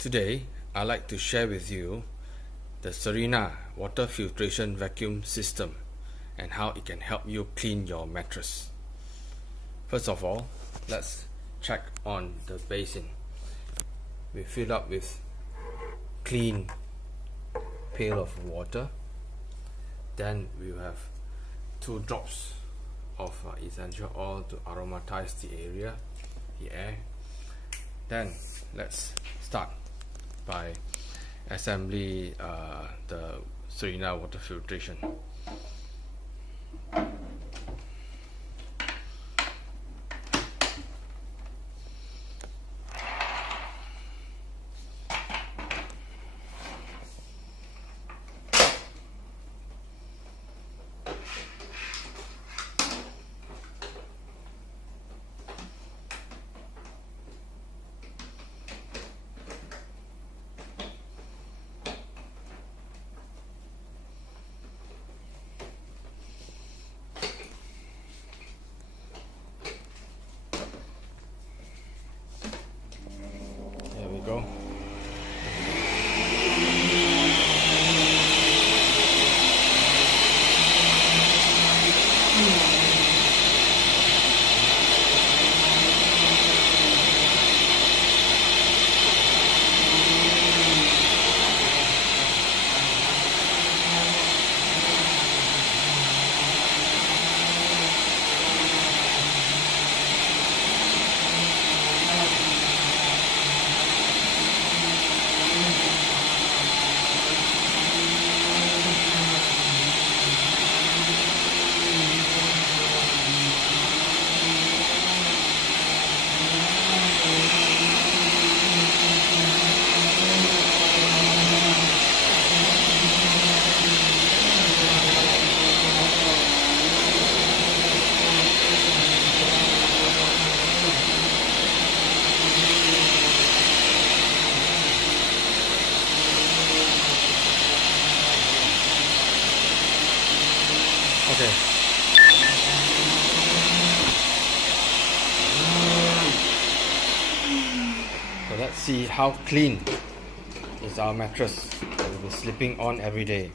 Today, I'd like to share with you the Sirena water filtration vacuum system and how it can help you clean your mattress. First of all, let's check on the basin. We fill up with clean pail of water. Then we have 2 drops of essential oil to aromatize the area, the air. Then let's start by assembly the Sirena water filtration. There we go. Okay. So let's see how clean is our mattress that we'll be sleeping on every day.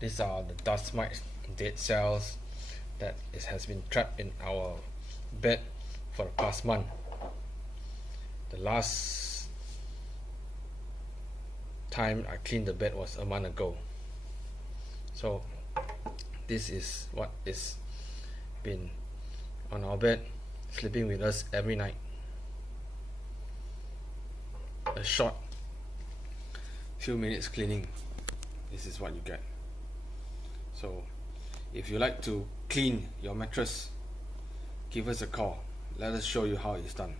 These are the dust mites, dead cells that has been trapped in our bed for the past month. The last time I cleaned the bed was a month ago. So this is what is been on our bed, sleeping with us every night. A short few minutes cleaning, this is what you get. So if you like to clean your mattress, give us a call. Let us show you how it's done.